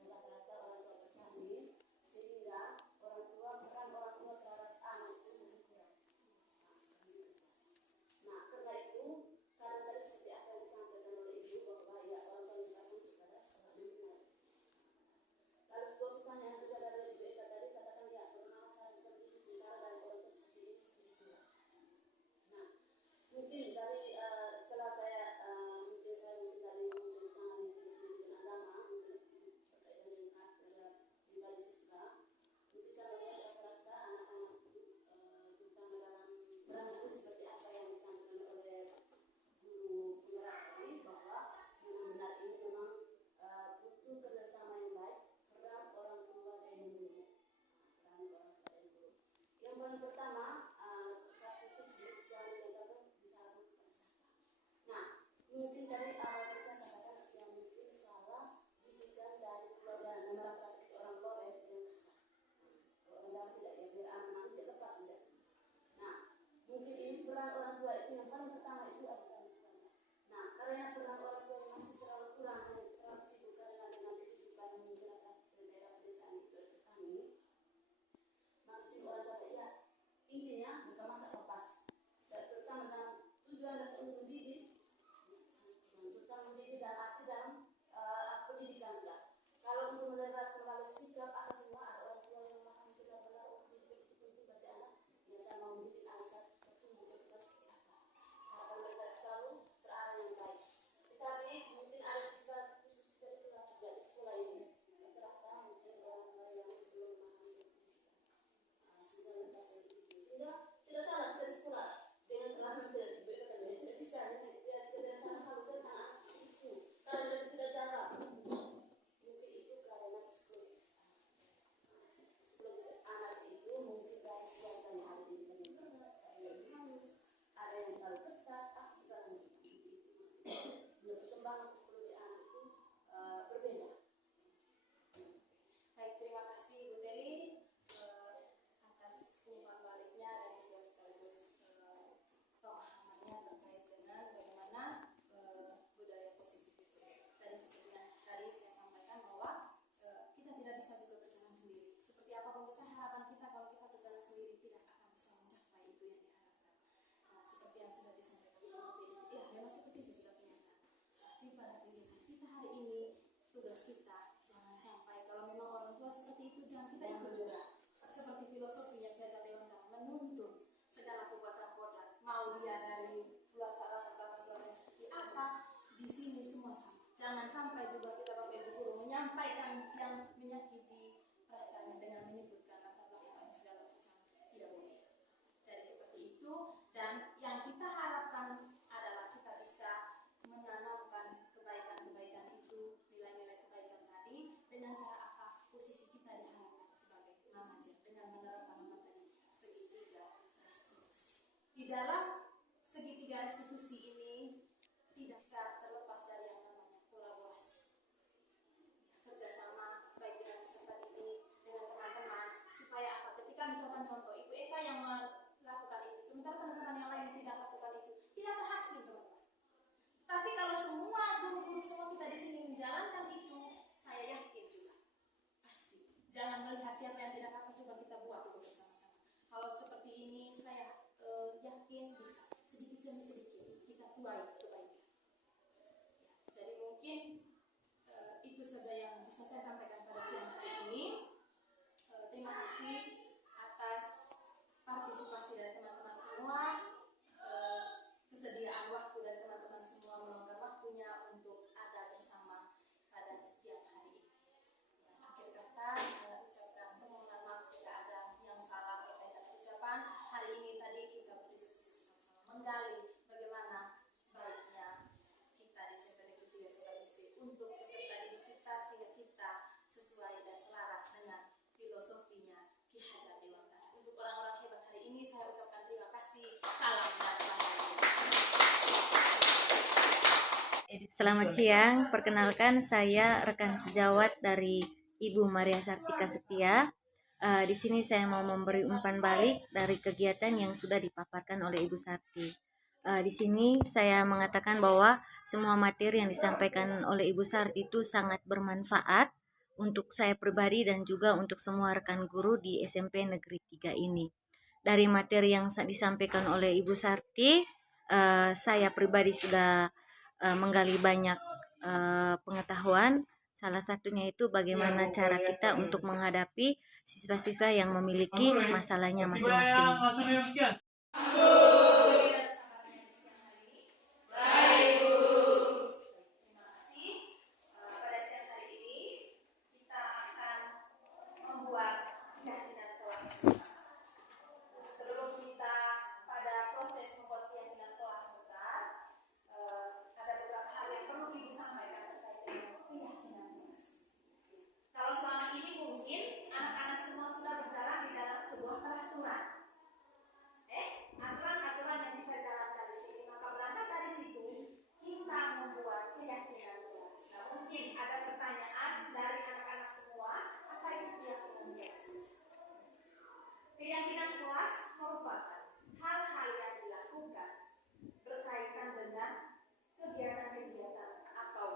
rata-rata orang tua petani, sehingga peran orang tua terhadap anak itu mungkin kurang. Nah, karena itu, karena tadi seperti apa yang disampaikan oleh ibu bahwa ya orang tua minta kepada sekolah lingkungan. Lalu sebuah pertanyaan juga dari Ibu Eka tadi katakan ya bagaimana cara kita mendidik sementara dari orang tua seperti ini seperti itu. Nah, mungkin dari setelah saya mungkin dari mengenai pendidikan agama mungkin berkaitan dengan karakter pribadi siswa, mungkin saya melihat rata-rata anak-anak itu terutama dalam peran itu seperti apa yang disampaikan oleh guru penggerak tadi bahwa yang benar ini memang butuh kerjasama yang baik peran orang tua dan guru. Peran orang tua dan guru. Yang paling pertama satu sisi jangan dikatakan disalahkan kepada siapa. Nah, mungkin dari awal saya katakan yang mungkin salah didikan dari keluarga nomor rata-rata orang tua biasanya yang besar. Kalau orang tidak ya biar anak manusia lepas ya. Nah, mungkin ini peran orang tua itu yang paling pertama itu adalah keluarga. Nah, karena peran orang tua yang masih terlalu kurang hanya terlalu sibuk karena dengan kehidupan masyarakat di daerah pedesaan itu petani, maka si orang tua ya intinya bukan masa lepas. Dan terutama dalam tujuan dan untuk mendidik, terutama mendidik dalam arti dalam pendidikan sudah. Kalau untuk melihat melalui sikap apa semua ada orang tua yang memahami benar-benar pendidikan itu penting bagi anak. Ya saya mau mendidik anak saya bertumbuh berkembang seperti apa. Harapan mereka selalu berarah yang baik. Tetapi mungkin ada siswa khusus dari kelas juga di sekolah ini. Rata-rata mungkin orang-orang yang belum memahami pendidikan. Sehingga mereka seperti itu. Sehingga tidak salah kita di sekolah dengan kelas tidak diberikan tidak bisa. Tidak dengan cara halusnya anak-anak seperti itu. Kalau mereka tidak cara mungkin itu karena psikologis anak itu mungkin dari keluarga yang ada di keras, ada yang halus, ada yang terlalu ketat, segala macam itu. Sehingga perkembangan psikologi anak itu berbeda. baik, terima kasih Bu Teli atas umpan baliknya dan juga sekaligus pemahamannya terkait dengan bagaimana budaya positif itu. Jadi seperti yang tadi saya sampaikan bahwa kita tidak bisa juga berjalan sendiri. Seperti apapun besar harapan kita, kalau kita berjalan sendiri tidak akan bisa mencapai itu yang diharapkan. Nah, seperti yang sudah disampaikan Bu Teli, ya memang seperti itu sudah kenyataan. Tapi pada kegiatan kita hari ini, tugas kita jangan sampai kalau memang orang tua seperti itu jangan kita ikut juga. Seperti filosofi yang Gajah Dewantara menuntut segala kekuatan kodrat, mau dia dari latar belakang keluarga seperti apa, di sini semua sama. Jangan sampai juga kita Bapak Ibu guru menyampaikan yang menyakiti perasaannya dengan menyebutkan latar belakang segala macam, tidak boleh. Jadi seperti itu, dan yang kita harapkan adalah kita bisa menanamkan kebaikan-kebaikan itu, nilai-nilai kebaikan tadi dengan cara apa? Posisi kita diharapkan sebagai remaja dengan menerapkan apa tadi? Segitiga restitusi. Di dalam segitiga restitusi ini tidak bisa terlepas dari yang namanya kolaborasi, kerjasama baik dengan peserta didik dengan teman-teman supaya apa? Ketika misalkan contoh Ibu Eka yang melakukan itu, sementara teman-teman yang lain tidak lakukan itu, tidak berhasil teman-teman. Tapi kalau semua guru-guru semua kita di sini menjalankan itu, saya yakin juga pasti. Jangan melihat siapa yang tidak dapat, coba kita buat dulu bersama-sama. Kalau seperti ini saya yakin bisa sedikit demi sedikit kita tuai kebaikan. Ya, jadi mungkin itu saja yang bisa saya sampaikan pada siang hari ini. Terima kasih atas partisipasi dari teman-teman semua, kesediaan waktu dari teman-teman semua meluangkan waktunya untuk ada bersama pada siang hari ini. Akhir kata saya ucapkan Selamat siang, perkenalkan saya rekan sejawat dari Ibu Maria Sartika Setia. Di sini saya mau memberi umpan balik dari kegiatan yang sudah dipaparkan oleh Ibu Sarti. Di sini saya mengatakan bahwa semua materi yang disampaikan oleh Ibu Sarti itu sangat bermanfaat untuk saya pribadi dan juga untuk semua rekan guru di SMP Negeri 3 ini. Dari materi yang disampaikan oleh Ibu Sarti, saya pribadi sudah menggali banyak pengetahuan. Salah satunya itu bagaimana cara kita untuk menghadapi siswa-siswa yang memiliki masalahnya masing-masing. Terima kasih. Pada siang hari ini kita akan membuat keyakinan kelas bersama. Sebelum kita pada proses membuat keyakinan kelas besar, ada beberapa hal yang perlu Ibu sampaikan terkait dengan keyakinan kelas. Kalau selama ini mungkin anak-anak semua sudah berjalan di dalam sebuah peraturan. Aturan-aturan yang kita jalankan di sini, maka berangkat dari situ kita membuat keyakinan kelas. Nah, mungkin ada pertanyaan dari anak-anak semua, apa itu keyakinan kelas? Keyakinan kelas merupakan hal-hal yang dilakukan berkaitan dengan kegiatan-kegiatan atau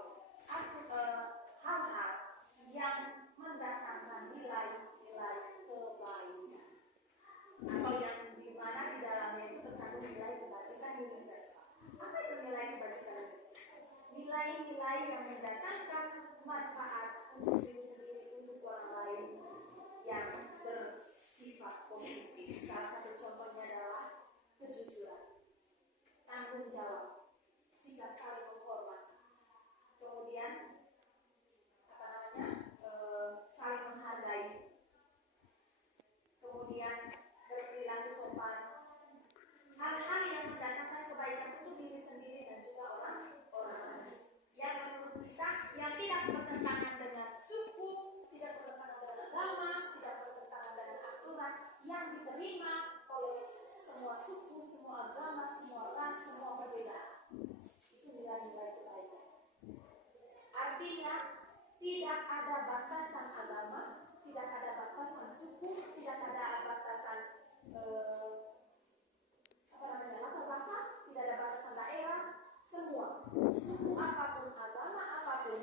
hal-hal yang mendatangkan nilai-nilai kebaikan atau yang dimana di dalamnya itu terkandung nilai kebajikan universal. Apa itu nilai kebajikan universal? Nilai-nilai yang mendatangkan manfaat untuk diri sendiri, untuk orang lain, yang bersifat positif. Salah satu contohnya adalah kejujuran, tanggung jawab, sikap saling menghormati, kemudian saling menghargai, kemudian berperilaku sopan, hal-hal yang mendatangkan kebaikan untuk diri sendiri dan juga orang lain. Yang menurut kita yang tidak bertentangan dengan suku, tidak bertentangan dengan agama, tidak bertentangan dengan aturan yang diterima oleh semua suku, semua agama, semua ras, semua perbedaan. Itu nilai-nilai kebaikan. Artinya tidak ada batasan agama, tidak ada batasan suku, tidak ada batasan latar belakang, tidak ada batasan daerah, semua suku apapun, agama apapun,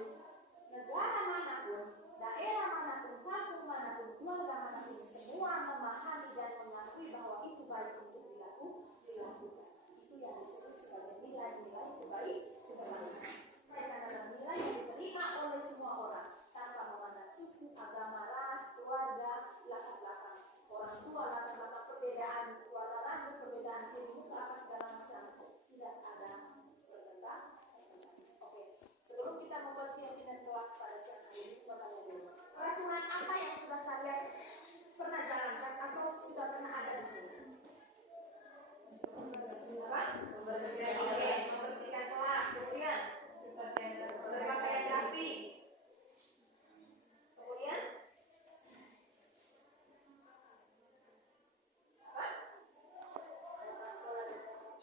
negara manapun, daerah manapun, kampung manapun, keluarga manapun, semua memahami dan mengakui bahwa itu baik untuk dilakukan. Itu yang disebut sebagai nilai-nilai kebaikan. Mereka adalah nilai yang diterima oleh semua orang tanpa memandang suku, agama, ras, keluarga, latar belakang orang tua, latar belakang perbedaan warna rambut, perbedaan ciri muka, apa segala macam. Tidak ada pertentangan. Oke, sebelum kita membuat keyakinan kelas pada siang hari ini, kita tanya dulu. Peraturan apa yang sudah kalian pernah jalankan atau sudah pernah ada di sini? Membersihkan kelas, kemudian berpakaian rapi, kemudian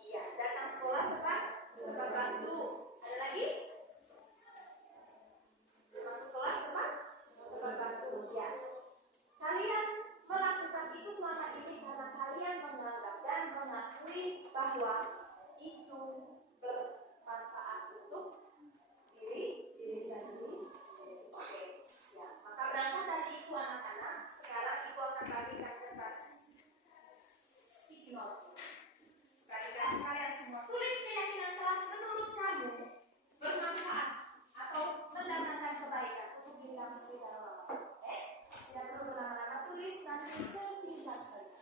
iya, datang sekolah tepat waktu. Ada lagi? Masuk kelas tepat waktu. Ya. Kalian melakukan itu selama ini karena kalian menganggap dan mengakui bahwa itu bermanfaat untuk diri sendiri. Oke. Ya. Maka berangkat dari itu anak-anak, sekarang ibu akan bagikan kertas sticky note. Kalian semua tulis keyakinan kelas menurut kamu bermanfaat atau mendatangkan kebaikan untuk diri kamu sendiri dan orang lain. Tidak perlu berlama-lama, tulis nanti sesingkat saja.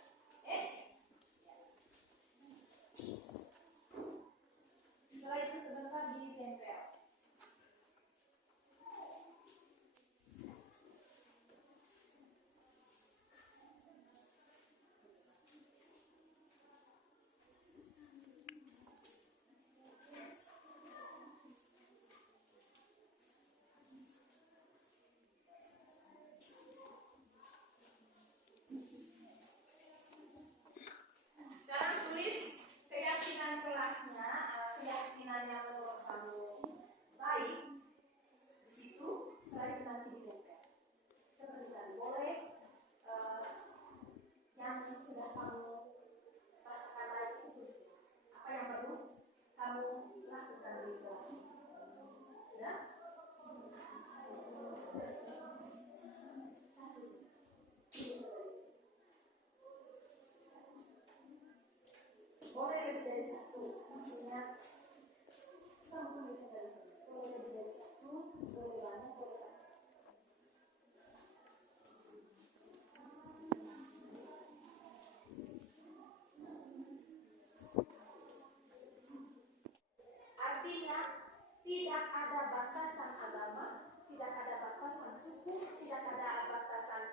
tidak ada batasan agama, tidak ada batasan suku, tidak ada batasan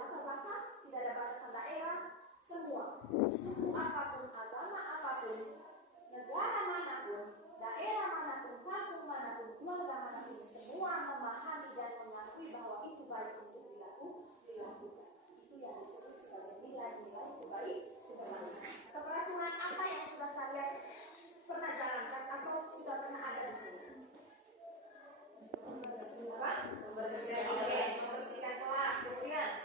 latar belakang, tidak ada batasan daerah, semua suku apapun, agama apapun, negara manapun, daerah manapun, kampung manapun, keluarga manapun, semua memahami dan mengakui bahwa itu baik untuk dilakukan. Itu yang disebut sebagai nilai-nilai kebaikan. Keperaturan apa yang sudah kalian pernah jalankan atau sudah pernah ada di sini? Membersihkan kelas, kemudian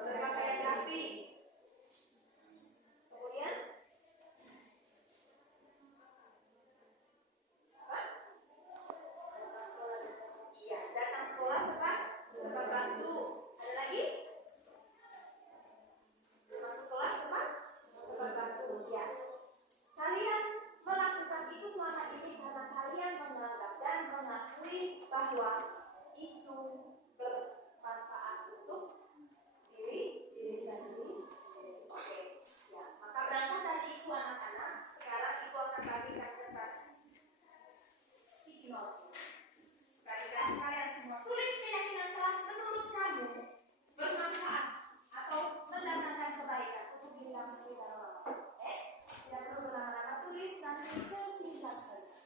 berpakaian rapi, kemudian iya, datang sekolah tepat waktu. Ada lagi? Masuk kelas tepat waktu. Ya. Kalian melakukan itu selama ini karena kalian menganggap dan mengakui bahwa itu bermanfaat untuk diri sendiri. Oke. Ya. Maka berangkat dari itu anak-anak, sekarang ibu akan bagikan kertas sticky note. Kalian semua tulis keyakinan kelas menurut kamu bermanfaat atau mendatangkan kebaikan untuk diri kamu sendiri dan orang lain. Tidak perlu berlama-lama, tulis nanti sesingkat saja.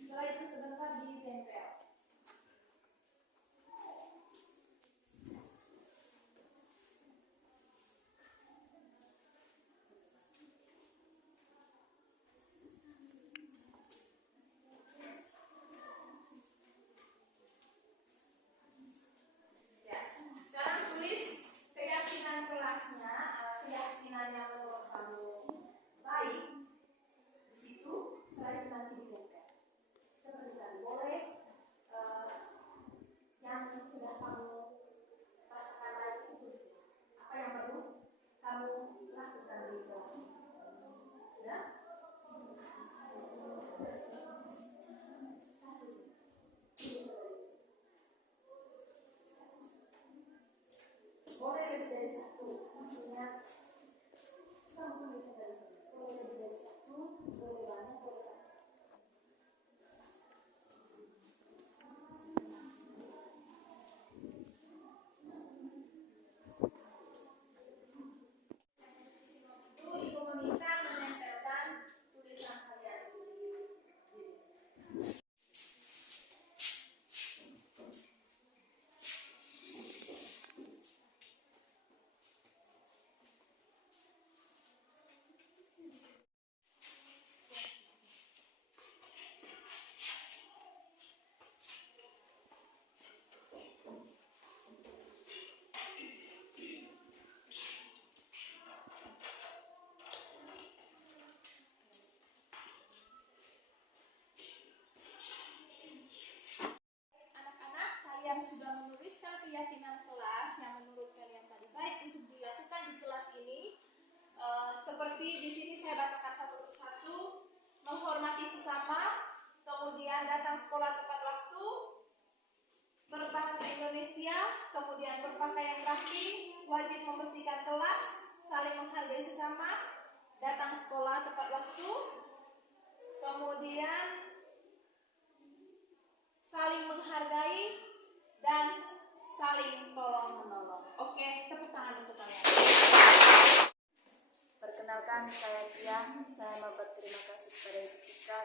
Setelah itu sebentar ditempel. Sekarang tulis keyakinan kelasnya, keyakinan yang menurut kamu baik. Di situ setelah itu nanti ditempel. Seperti tadi, boleh yang sudah kamu rasakan baik itu tulis. Apa yang perlu kamu lakukan di kelas? Sudah? Boleh lebih dari satu, maksudnya kamu tulis dari sini. Boleh lebih dari satu, boleh banyak, boleh satu. Itu ibu meminta menempelkan tulisan kalian di diri. Anak-anak, kalian sudah menuliskan keyakinan kelas yang menurut kalian tadi baik untuk dilakukan di kelas ini. Seperti di sini saya bacakan satu persatu: menghormati sesama, kemudian datang sekolah tepat waktu, berbahasa Indonesia, kemudian berpakaian rapi, wajib membersihkan kelas, saling menghargai sesama, datang sekolah tepat waktu, kemudian saling menghargai dan saling tolong menolong. Oke, tepuk tangan untuk kalian. Perkenalkan, saya Tia. Saya mau berterima kasih kepada Ibu Cika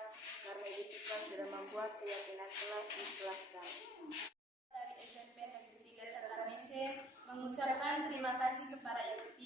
karena Ibu Cika sudah membuat keyakinan kelas di kelas kami. Dari SMP Negeri 3 Serta Mese mengucapkan terima kasih kepada Ibu Tia